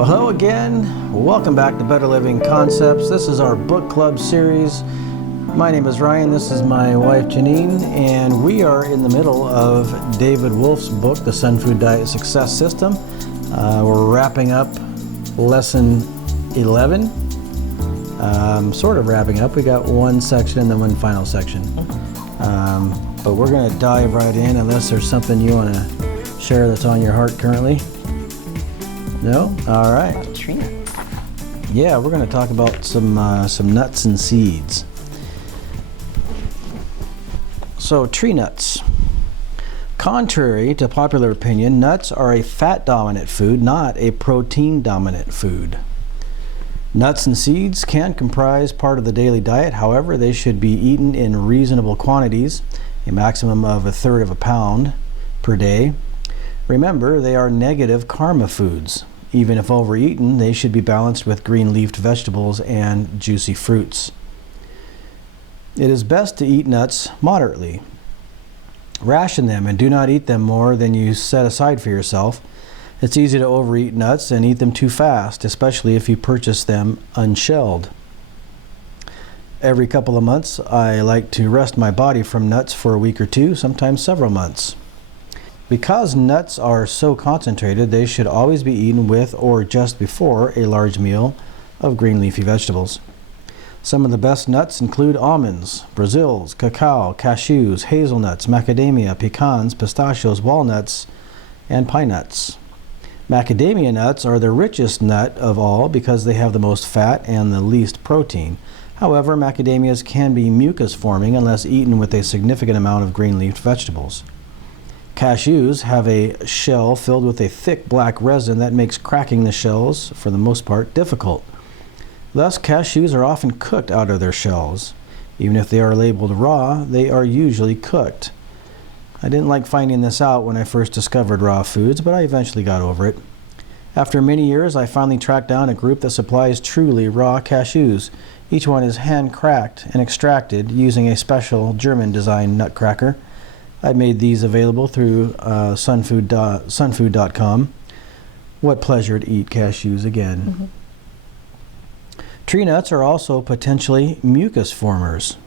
Well, hello again. Welcome back to Better Living Concepts. This is our book club series. My name is Ryan. This is my wife Janene, and we are in the middle of David Wolfe's book, The Sunfood Diet Success System. We're wrapping up lesson 11. Sort of wrapping up. We got one section and then one final section. But we're going to dive right in unless there's something you want to share that's on your heart currently. No? All right. Tree nuts. Yeah, we're going to talk about some nuts and seeds. So, tree nuts. Contrary to popular opinion, nuts are a fat-dominant food, not a protein-dominant food. Nuts and seeds can comprise part of the daily diet. However, they should be eaten in reasonable quantities, a maximum of 1/3 pound per day. Remember, they are negative karma foods. Even if overeaten, they should be balanced with green-leafed vegetables and juicy fruits. It is best to eat nuts moderately. Ration them and do not eat them more than you set aside for yourself. It's easy to overeat nuts and eat them too fast, especially if you purchase them unshelled. Every couple of months, I like to rest my body from nuts for a week or two, sometimes several months. Because nuts are so concentrated, they should always be eaten with or just before a large meal of green leafy vegetables. Some of the best nuts include almonds, Brazils, cacao, cashews, hazelnuts, macadamia, pecans, pistachios, walnuts, and pine nuts. Macadamia nuts are the richest nut of all because they have the most fat and the least protein. However, macadamias can be mucus forming unless eaten with a significant amount of green leafed vegetables. Cashews have a shell filled with a thick black resin that makes cracking the shells, for the most part, difficult. Thus, cashews are often cooked out of their shells. Even if they are labeled raw, they are usually cooked. I didn't like finding this out when I first discovered raw foods, but I eventually got over it. After many years, I finally tracked down a group that supplies truly raw cashews. Each one is hand-cracked and extracted using a special German-designed nutcracker. I made these available through Sunfood.com. What pleasure to eat cashews again. Tree nuts are also potentially mucus formers.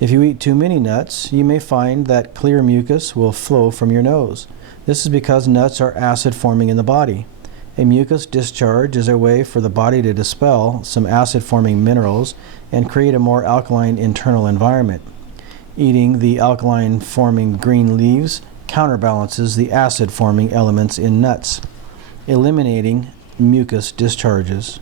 If you eat too many nuts, you may find that clear mucus will flow from your nose. This is because nuts are acid forming in the body. A mucus discharge is a way for the body to dispel some acid forming minerals and create a more alkaline internal environment. Eating the alkaline forming green leaves counterbalances the acid forming elements in nuts, eliminating mucus discharges.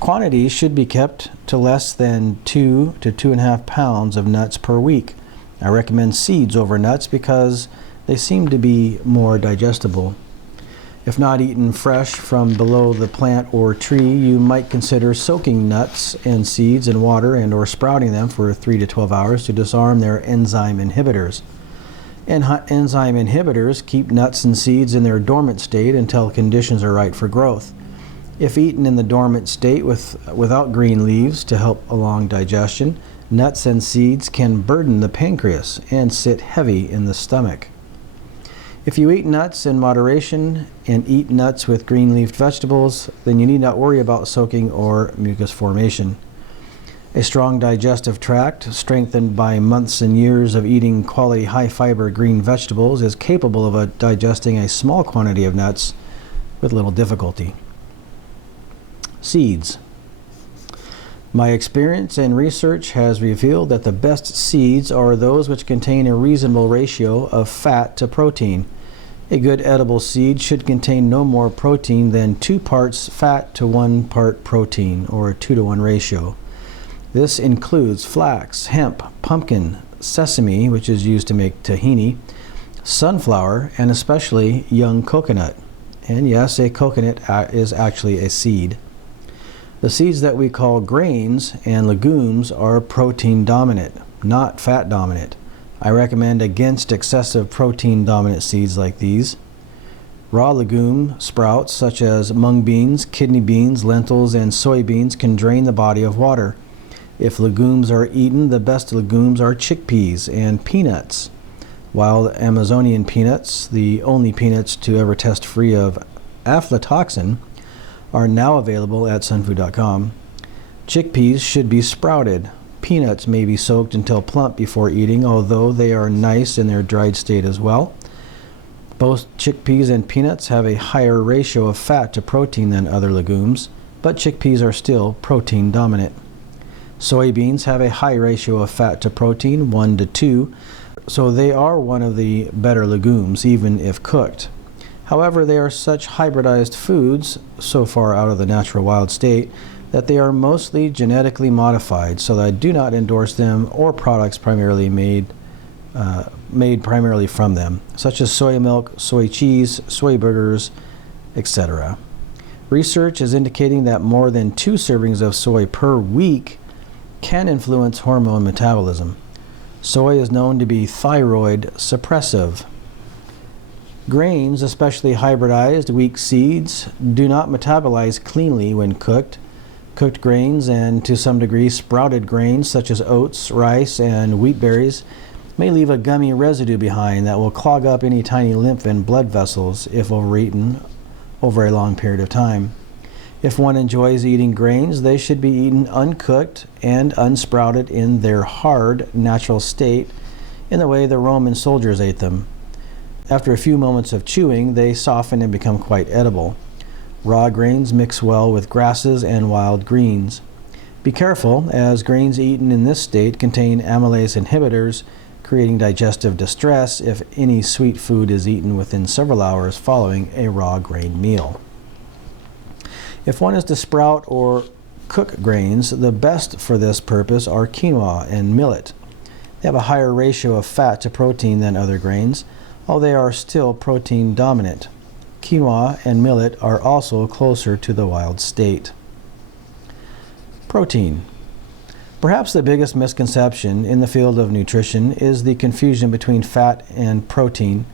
Quantities should be kept to less than 2 to 2.5 pounds of nuts per week. I recommend seeds over nuts because they seem to be more digestible. If not eaten fresh from below the plant or tree, you might consider soaking nuts and seeds in water and or sprouting them for 3 to 12 hours to disarm their enzyme inhibitors. Enzyme inhibitors keep nuts and seeds in their dormant state until conditions are right for growth. If eaten in the dormant state without green leaves to help along digestion, nuts and seeds can burden the pancreas and sit heavy in the stomach. If you eat nuts in moderation and eat nuts with green-leafed vegetables, then you need not worry about soaking or mucus formation. A strong digestive tract, strengthened by months and years of eating quality high-fiber green vegetables, is capable of digesting a small quantity of nuts with little difficulty. Seeds. My experience and research has revealed that the best seeds are those which contain a reasonable ratio of fat to protein. A good edible seed should contain no more protein than 2 parts fat to 1 part protein, or a 2-to-1 ratio. This includes flax, hemp, pumpkin, sesame, which is used to make tahini, sunflower, and especially young coconut. And yes, a coconut is actually a seed. The seeds that we call grains and legumes are protein dominant, not fat dominant. I recommend against excessive protein dominant seeds like these. Raw legume sprouts such as mung beans, kidney beans, lentils, and soybeans can drain the body of water. If legumes are eaten, the best legumes are chickpeas and peanuts. Wild Amazonian peanuts, the only peanuts to ever test free of aflatoxin are now available at sunfood.com. Chickpeas should be sprouted. Peanuts may be soaked until plump before eating, although they are nice in their dried state as well. Both chickpeas and peanuts have a higher ratio of fat to protein than other legumes, but chickpeas are still protein dominant. Soybeans have a high ratio of fat to protein, 1 to 2, so they are one of the better legumes, even if cooked. However, they are such hybridized foods, so far out of the natural wild state, that they are mostly genetically modified, so that I do not endorse them or products primarily made primarily from them, such as soy milk, soy cheese, soy burgers, etc. Research is indicating that more than 2 servings of soy per week can influence hormone metabolism. Soy is known to be thyroid suppressive. Grains, especially hybridized weak seeds, do not metabolize cleanly when cooked. Cooked grains and to some degree sprouted grains such as oats, rice, and wheat berries may leave a gummy residue behind that will clog up any tiny lymph and blood vessels if overeaten over a long period of time. If one enjoys eating grains, they should be eaten uncooked and unsprouted in their hard, natural state, in the way the Roman soldiers ate them. After a few moments of chewing, they soften and become quite edible. Raw grains mix well with grasses and wild greens. Be careful, as grains eaten in this state contain amylase inhibitors, creating digestive distress if any sweet food is eaten within several hours following a raw grain meal. If one is to sprout or cook grains, the best for this purpose are quinoa and millet. They have a higher ratio of fat to protein than other grains, although they are still protein dominant. Quinoa and millet are also closer to the wild state. Protein. Perhaps the biggest misconception in the field of nutrition is the confusion between fat and protein.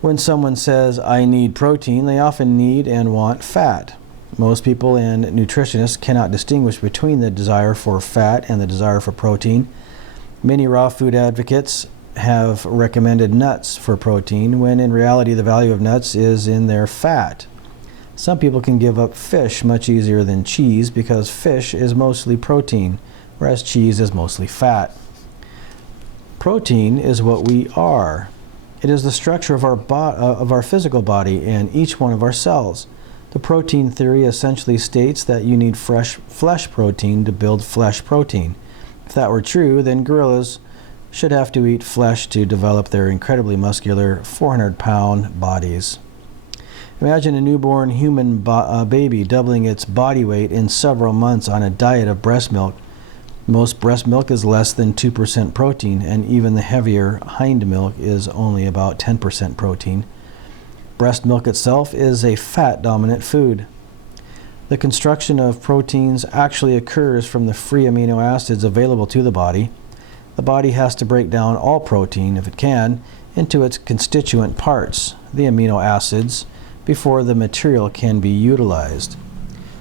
When someone says, "I need protein," they often need and want fat. Most people and nutritionists cannot distinguish between the desire for fat and the desire for protein. Many raw food advocates have recommended nuts for protein, when in reality the value of nuts is in their fat. Some people can give up fish much easier than cheese because fish is mostly protein, whereas cheese is mostly fat. Protein is what we are. It is the structure of our physical body and each one of our cells. The protein theory essentially states that you need fresh flesh protein to build flesh protein. If that were true, then gorillas should have to eat flesh to develop their incredibly muscular 400-pound bodies. Imagine a newborn human baby doubling its body weight in several months on a diet of breast milk. Most breast milk is less than 2% protein, and even the heavier hind milk is only about 10% protein. Breast milk itself is a fat-dominant food. The construction of proteins actually occurs from the free amino acids available to the body. The body has to break down all protein, if it can, into its constituent parts, the amino acids, before the material can be utilized.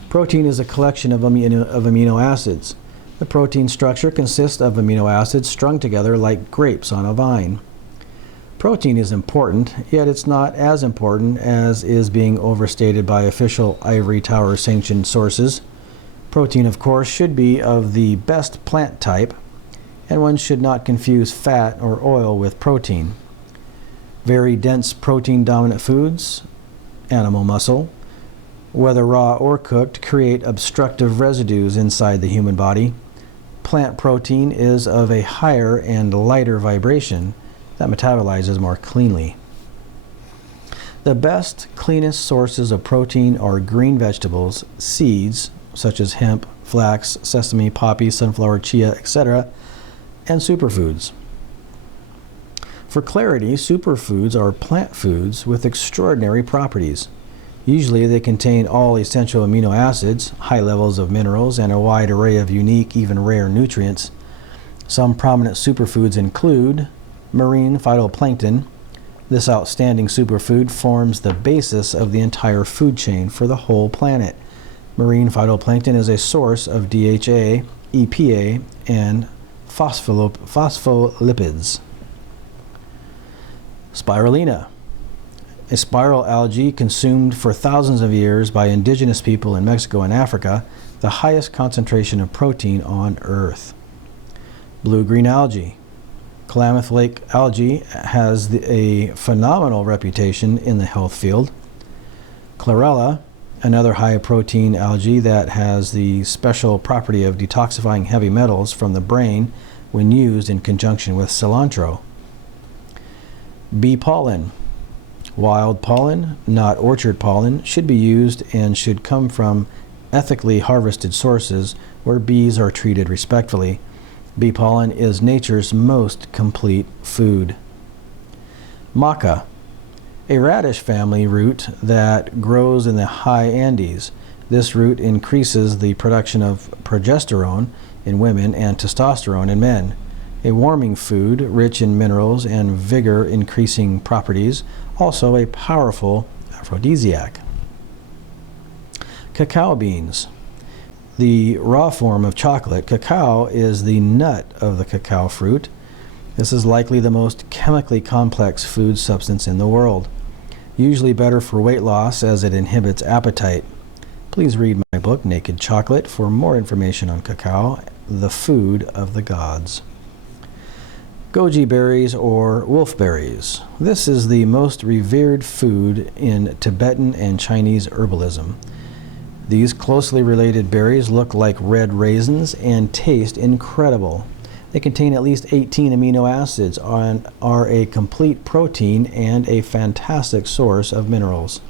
Protein is a collection of amino acids. The protein structure consists of amino acids strung together like grapes on a vine. Protein is important, yet it's not as important as is being overstated by official ivory tower sanctioned sources. Protein, of course, should be of the best plant type, and one should not confuse fat or oil with protein. Very dense protein-dominant foods, animal muscle, whether raw or cooked, create obstructive residues inside the human body. Plant protein is of a higher and lighter vibration that metabolizes more cleanly. The best, cleanest sources of protein are green vegetables, seeds, such as hemp, flax, sesame, poppy, sunflower, chia, etc., and superfoods. For clarity, superfoods are plant foods with extraordinary properties. Usually they contain all essential amino acids, high levels of minerals, and a wide array of unique, even rare nutrients. Some prominent superfoods include marine phytoplankton. This outstanding superfood forms the basis of the entire food chain for the whole planet. Marine phytoplankton is a source of DHA, EPA, and phospholipids. Spirulina. a spiral algae consumed for thousands of years by indigenous people in Mexico and Africa, the highest concentration of protein on Earth. Blue-green algae. Klamath Lake algae has a phenomenal reputation in the health field. Chlorella, another high-protein algae that has the special property of detoxifying heavy metals from the brain when used in conjunction with cilantro. Bee pollen. Wild pollen, not orchard pollen, should be used and should come from ethically harvested sources where bees are treated respectfully. Bee pollen is nature's most complete food. Maca, a radish family root that grows in the high Andes. This root increases the production of progesterone in women and testosterone in men. A warming food, rich in minerals and vigor-increasing properties, also a powerful aphrodisiac. Cacao beans. The raw form of chocolate, cacao is the nut of the cacao fruit. This is likely the most chemically complex food substance in the world. Usually better for weight loss as it inhibits appetite. Please read my book, Naked Chocolate, for more information on cacao, the food of the gods. Goji berries or wolfberries. This is the most revered food in Tibetan and Chinese herbalism. These closely related berries look like red raisins and taste incredible. They contain at least 18 amino acids and are a complete protein and a fantastic source of minerals.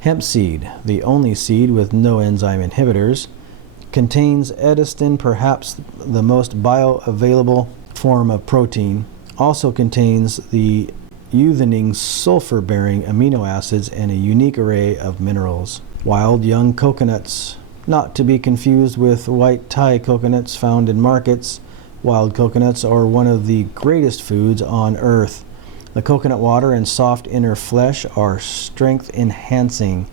Hemp seed, the only seed with no enzyme inhibitors, contains edestin, perhaps the most bioavailable form of protein. Also contains the euthanating sulfur-bearing amino acids and a unique array of minerals. Wild young coconuts, not to be confused with white Thai coconuts found in markets. Wild coconuts are one of the greatest foods on earth. The coconut water and soft inner flesh are strength-enhancing,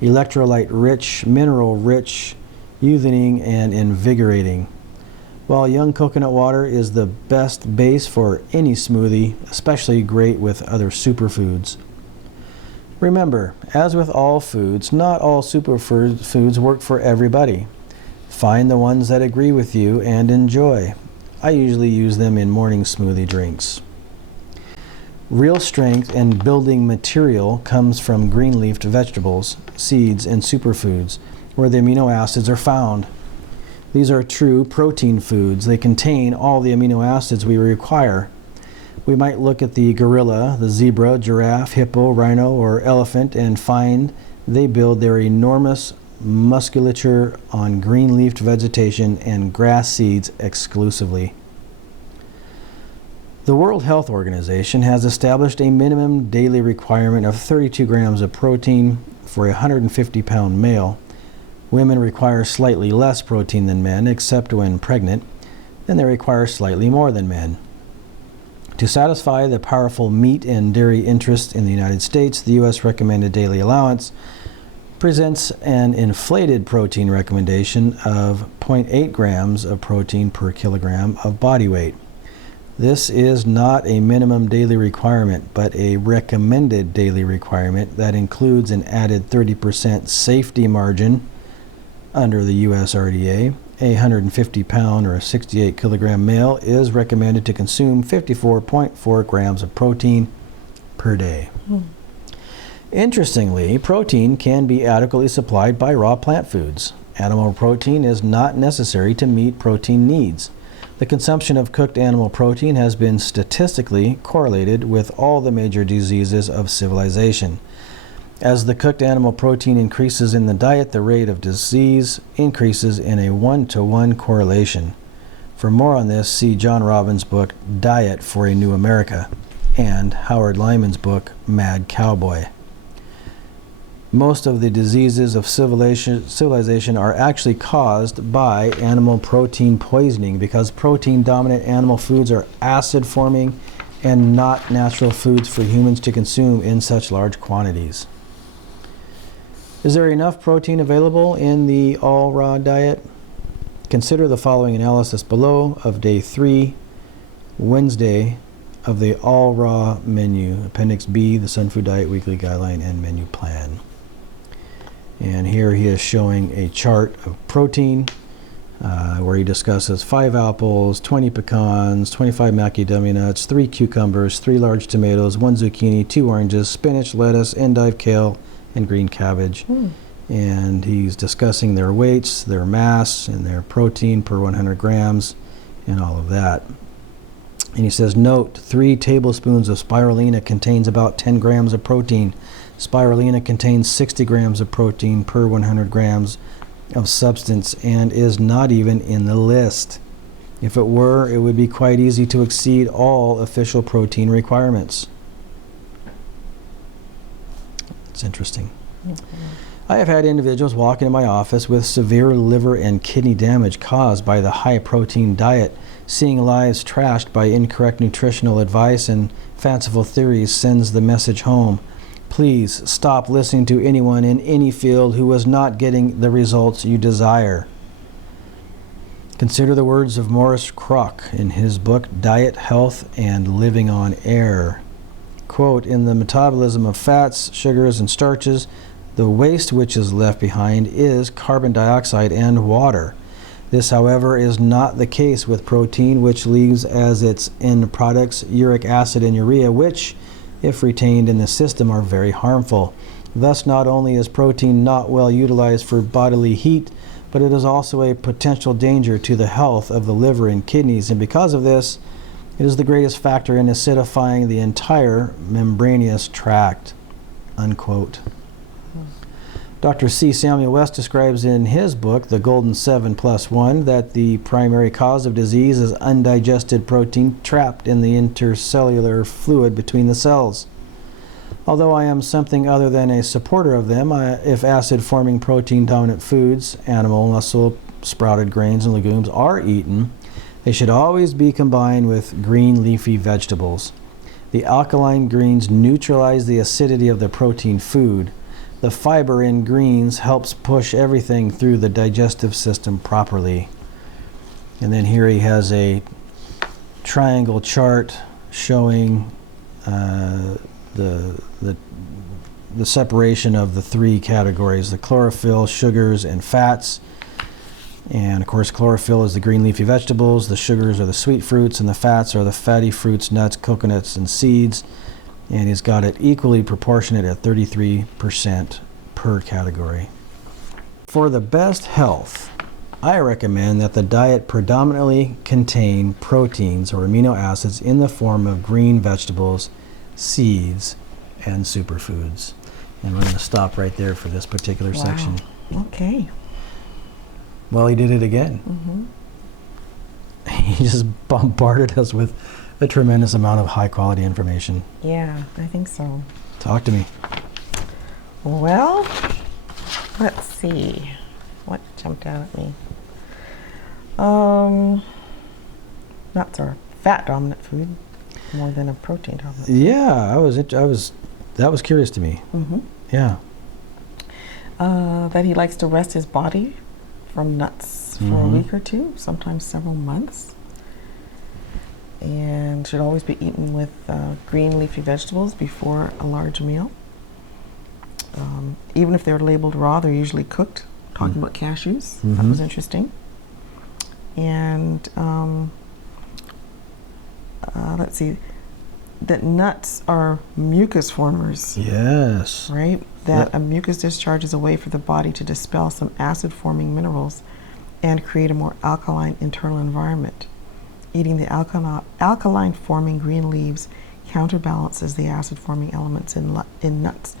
electrolyte-rich, mineral-rich, euthanating, and invigorating. While young coconut water is the best base for any smoothie, especially great with other superfoods. Remember, as with all foods, not all superfoods work for everybody. Find the ones that agree with you and enjoy. I usually use them in morning smoothie drinks. Real strength and building material comes from green-leafed vegetables, seeds, and superfoods, where the amino acids are found. These are true protein foods. They contain all the amino acids we require. We might look at the gorilla, the zebra, giraffe, hippo, rhino, or elephant and find they build their enormous musculature on green-leafed vegetation and grass seeds exclusively. The World Health Organization has established a minimum daily requirement of 32 grams of protein for a 150-pound male. Women require slightly less protein than men, except when pregnant, and they require slightly more than men. To satisfy the powerful meat and dairy interests in the United States, the U.S. recommended daily allowance presents an inflated protein recommendation of 0.8 grams of protein per kilogram of body weight. This is not a minimum daily requirement, but a recommended daily requirement that includes an added 30% safety margin under the U.S. RDA. A 150-pound or 68-kilogram male is recommended to consume 54.4 grams of protein per day. Interestingly, protein can be adequately supplied by raw plant foods. Animal protein is not necessary to meet protein needs. The consumption of cooked animal protein has been statistically correlated with all the major diseases of civilization. As the cooked animal protein increases in the diet, the rate of disease increases in a 1-to-1 correlation. For more on this, see John Robbins' book, Diet for a New America, and Howard Lyman's book, Mad Cowboy. Most of the diseases of civilization are actually caused by animal protein poisoning because protein-dominant animal foods are acid-forming and not natural foods for humans to consume in such large quantities. Is there enough protein available in the all-raw diet? Consider the following analysis below of day 3, Wednesday, of the all raw menu, Appendix B, the Sunfood Diet Weekly Guideline and Menu Plan. And here he is showing a chart of protein where he discusses 5 apples, 20 pecans, 25 macadamia nuts, 3 cucumbers, 3 large tomatoes, 1 zucchini, 2 oranges, spinach, lettuce, endive, kale, and green cabbage. And he's discussing their weights, their mass, and their protein per 100 grams, and all of that. And he says, note, 3 tablespoons of spirulina contains about 10 grams of protein. Spirulina contains 60 grams of protein per 100 grams of substance and is not even in the list. If it were, it would be quite easy to exceed all official protein requirements. It's interesting. I have had individuals walk into my office with severe liver and kidney damage caused by the high-protein diet. Seeing lives trashed by incorrect nutritional advice and fanciful theories sends the message home. Please stop listening to anyone in any field who is not getting the results you desire. Consider the words of Maurice Kroc in his book, Diet, Health, and Living on Air. Quote, in the metabolism of fats, sugars, and starches, the waste which is left behind is carbon dioxide and water. This, however, is not the case with protein, which leaves as its end products uric acid and urea, which, if retained in the system, are very harmful. Thus, not only is protein not well utilized for bodily heat, but it is also a potential danger to the health of the liver and kidneys, and because of this, it is the greatest factor in acidifying the entire membranous tract. Unquote. Dr. C. Samuel West describes in his book, The Golden 7+1, that the primary cause of disease is undigested protein trapped in the intercellular fluid between the cells. Although I am something other than a supporter of them, if acid-forming protein-dominant foods, animal, muscle, sprouted grains, and legumes are eaten, they should always be combined with green leafy vegetables. The alkaline greens neutralize the acidity of the protein food. The fiber in greens helps push everything through the digestive system properly. And then here he has a triangle chart showing the separation of the 3 categories, the chlorophyll, sugars, and fats. And of course, chlorophyll is the green leafy vegetables, the sugars are the sweet fruits, and the fats are the fatty fruits, nuts, coconuts, and seeds. And he's got it equally proportionate at 33% per category. For the best health, I recommend that the diet predominantly contain proteins or amino acids in the form of green vegetables, seeds, and superfoods. And we're going to stop right there for this particular section. Okay. Well, he did it again. He just bombarded us with a tremendous amount of high-quality information. Yeah, I think so. Talk to me. Well, let's see. What jumped out at me? Nuts are fat-dominant food more than a protein-dominant food. Yeah, that was curious to me. Yeah. That he likes to rest his body from nuts for a week or 2, sometimes several months. And should always be eaten with green leafy vegetables before a large meal. Even if they're labeled raw, they're usually cooked. Talking about cashews, that was interesting. And let's see, that nuts are mucus formers. Yes. Right? That a mucus discharge is a way for the body to dispel some acid-forming minerals and create a more alkaline internal environment. Eating the alkaline-forming green leaves counterbalances the acid-forming elements in nuts,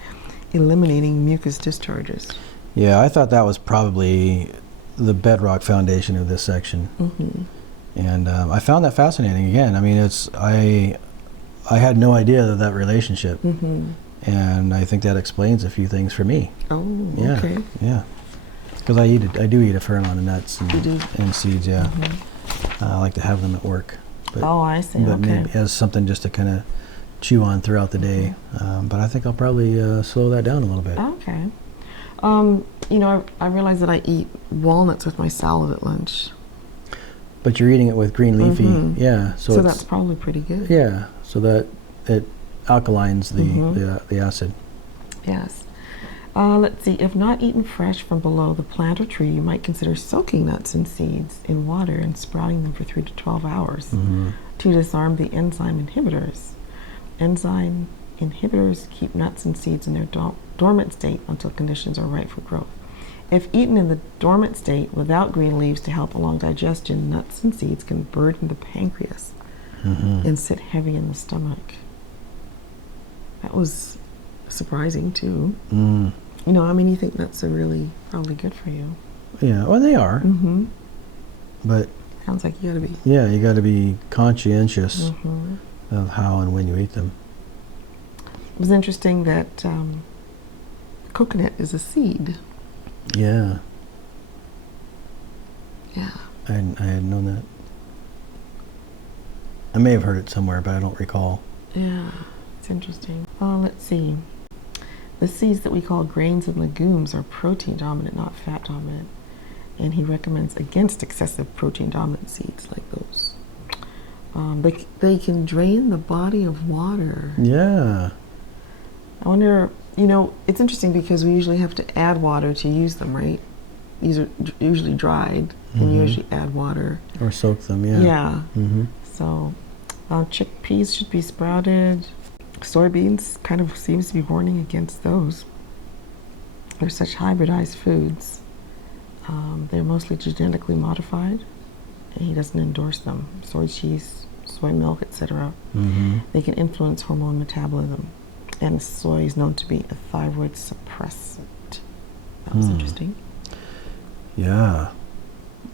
eliminating mucus discharges. Yeah, I thought that was probably the bedrock foundation of this section. And I found that fascinating. Again, I mean, I had no idea that relationship. And I think that explains a few things for me. Oh, yeah, okay. Yeah, because I do eat a fair amount of nuts and seeds. Yeah, I like to have them at work. But, I see. But Okay. maybe as something just to kind of chew on throughout the day. But I think I'll probably slow that down a little bit. Okay. You know, I realize that I eat walnuts with my salad at lunch. But you're eating it with green leafy, yeah. So that's probably pretty good. Yeah. so that it alkalines the acid. Yes. Let's see. If not eaten fresh from below the plant or tree, you might consider soaking nuts and seeds in water and sprouting them for 3 to 12 hours to disarm the enzyme inhibitors. Enzyme inhibitors keep nuts and seeds in their dormant state until conditions are right for growth. If eaten in the dormant state without green leaves to help along digestion, nuts and seeds can burden the pancreas and sit heavy in the stomach. That was surprising too. You know, I mean, you think nuts are really probably good for you. Yeah, well, they are. But sounds like you gotta be. Yeah, you got to be conscientious of how and when you eat them. It was interesting that coconut is a seed. Yeah. Yeah. I had known that. I may have heard it somewhere, but I don't recall. Yeah, it's interesting. Let's see. The seeds that we call grains and legumes are protein dominant, not fat dominant. And he recommends against excessive protein dominant seeds like those. They can drain the body of water. Yeah. I wonder, you know, it's interesting because we usually have to add water to use them, right? These are usually dried, and you usually add water. Or soak them, yeah. Yeah. So chickpeas should be sprouted. Soybeans kind of seems to be warning against those. They're such hybridized foods. They're mostly genetically modified, and he doesn't endorse them. Soy cheese, soy milk, etc. They can influence hormone metabolism, and soy is known to be a thyroid suppressant. That was interesting. Yeah,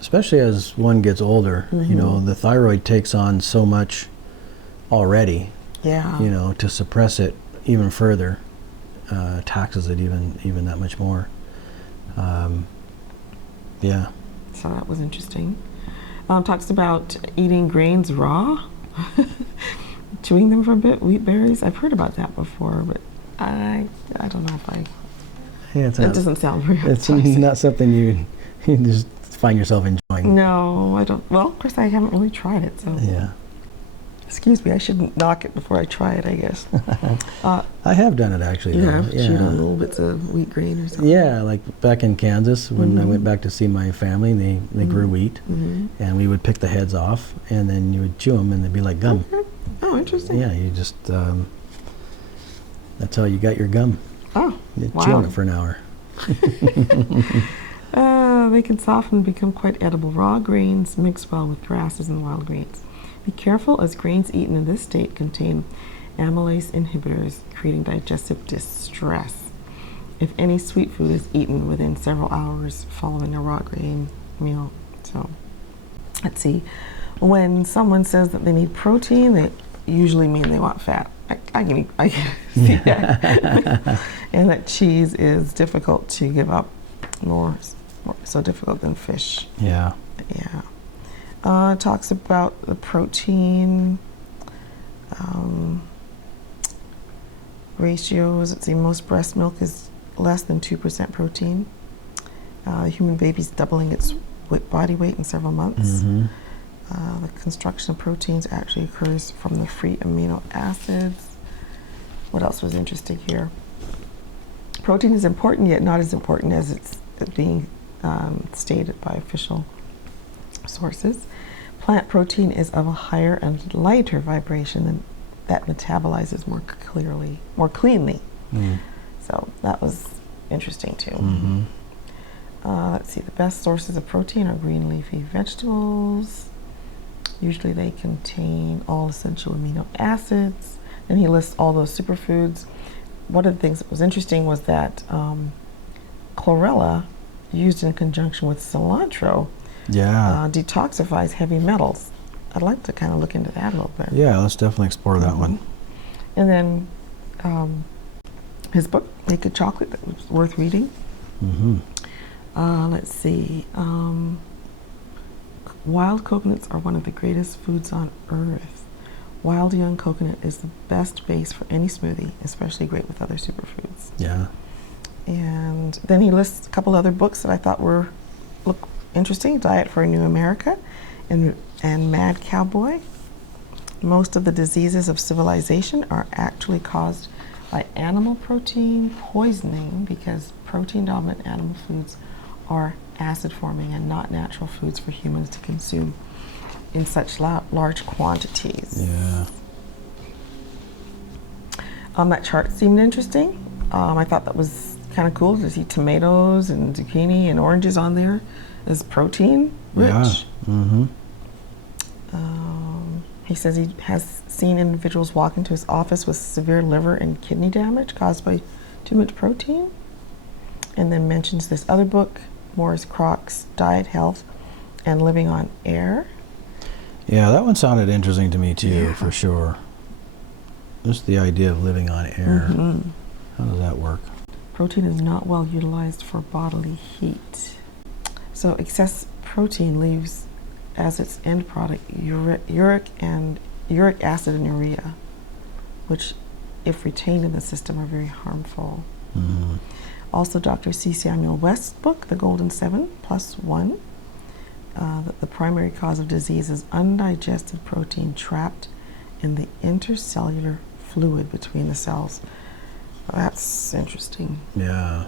especially as one gets older, you know, the thyroid takes on so much already. Yeah. You know, to suppress it even further, taxes it even that much more. Yeah. So that was interesting. Talks about eating grains raw, chewing them for a bit. Wheat berries. I've heard about that before, but I don't know if I. Yeah, it doesn't sound very. It's not something you just find yourself enjoying. No, I don't. Well, of course, I haven't really tried it. So. Yeah. Excuse me, I shouldn't knock it before I try it, I guess. I have done it actually. You have chewed on little bits of wheat grain or something? Yeah, like back in Kansas when I went back to see my family, they grew wheat, and we would pick the heads off, and then you would chew them, and they'd be like gum. Okay. Oh, interesting. Yeah, you just, that's how you got your gum. Oh, You wow. chew on it for an hour. They can soften and become quite edible. Raw grains mix well with grasses and wild grains. Be careful, as grains eaten in this state contain amylase inhibitors, creating digestive distress. If any sweet food is eaten within several hours following a raw grain meal. So, let's see. When someone says that they need protein, they usually mean they want fat. I can see that. And that cheese is difficult to give up, more so difficult than fish. Yeah. Yeah. Talks about the protein ratios. Let's see, most breast milk is less than 2% protein. Human baby's doubling its body weight in several months. The construction of proteins actually occurs from the free amino acids. What else was interesting here? Protein is important, yet not as important as it's being stated by official sources. Plant protein is of a higher and lighter vibration than that metabolizes more cleanly. So that was interesting too. Let's see, the best sources of protein are green leafy vegetables. Usually they contain all essential amino acids. And he lists all those superfoods. One of the things that was interesting was that chlorella, used in conjunction with cilantro, detoxifies heavy metals. I'd like to kind of look into that a little bit. Yeah, let's definitely explore that one. And then his book, Naked Chocolate, that was worth reading. Let's see. Wild coconuts are one of the greatest foods on earth. Wild young coconut is the best base for any smoothie, especially great with other superfoods. Yeah. And then he lists a couple other books that I thought look interesting. Diet for a New America and Mad Cowboy. Most of the diseases of civilization are actually caused by animal protein poisoning because protein-dominant animal foods are acid-forming and not natural foods for humans to consume in such large quantities. Yeah. That chart seemed interesting. I thought that was kind of cool to see tomatoes and zucchini and oranges on there as protein rich. Yeah. Mm-hmm. He says he has seen individuals walk into his office with severe liver and kidney damage caused by too much protein. And then mentions this other book, Morris Crock's Diet, Health, and Living on Air. Yeah, that one sounded interesting to me too, for sure. Just the idea of living on air. Mm-hmm. How does that work? Protein is not well utilized for bodily heat. So excess protein leaves as its end product uric acid and urea, which, if retained in the system, are very harmful. Mm-hmm. Also, Dr. C. Samuel West's book, The Golden 7+1, the primary cause of disease is undigested protein trapped in the intercellular fluid between the cells. That's interesting. Yeah.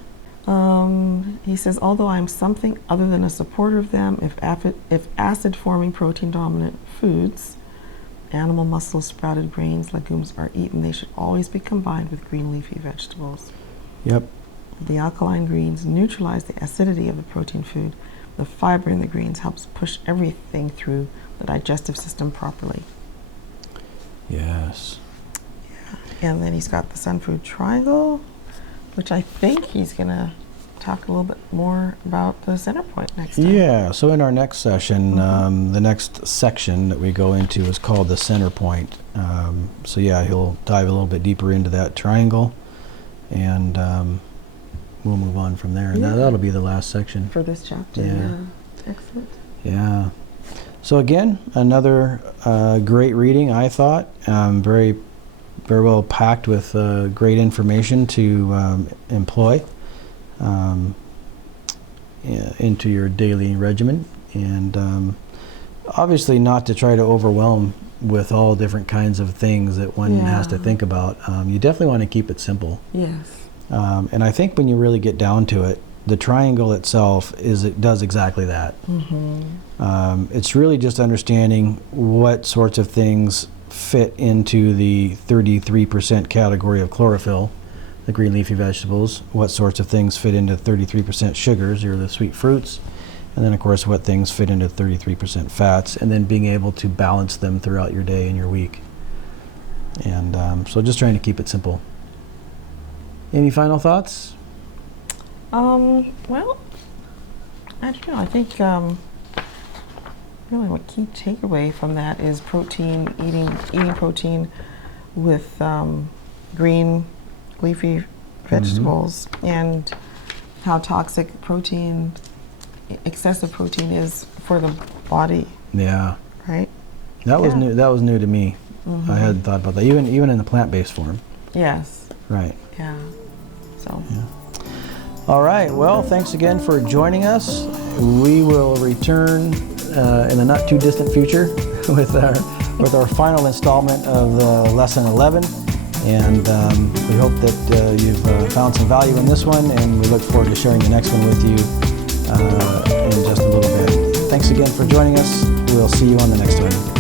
He says, although I'm something other than a supporter of them, if acid-forming protein-dominant foods, animal muscles, sprouted grains, legumes are eaten, they should always be combined with green leafy vegetables. Yep. The alkaline greens neutralize the acidity of the protein food. The fiber in the greens helps push everything through the digestive system properly. Yes. Yeah. And then he's got the Sunfood Triangle, which I think he's going to talk a little bit more about the center point next time. Yeah, so in our next session, the next section that we go into is called the center point. So yeah, he'll dive a little bit deeper into that triangle, and we'll move on from there. And that'll be the last section. For this chapter, Yeah. Excellent. Yeah. So again, another great reading, I thought. Very, very well packed with great information to employ into your daily regimen, and obviously not to try to overwhelm with all different kinds of things that one has to think about. You definitely want to keep it simple. Yes. And I think when you really get down to it, the triangle itself does exactly that. Mm-hmm. It's really just understanding what sorts of things fit into the 33% category of chlorophyll, the green leafy vegetables, what sorts of things fit into 33% sugars, or the sweet fruits, and then of course what things fit into 33% fats, and then being able to balance them throughout your day and your week. And so just trying to keep it simple. Any final thoughts? Well, I don't know. I think really what key takeaway from that is protein, eating protein with green leafy vegetables, and how toxic excessive protein is for the body. Yeah. Right? That was new. That was new to me. Mm-hmm. I hadn't thought about that. Even in the plant-based form. Yes. Right. Yeah. So. Yeah. All right. Well, thanks again for joining us. We will return in the not too distant future with our final installment of lesson 11, and we hope that you've found some value in this one, and we look forward to sharing the next one with you in just a little bit. Thanks again for joining us. We'll see you on the next one.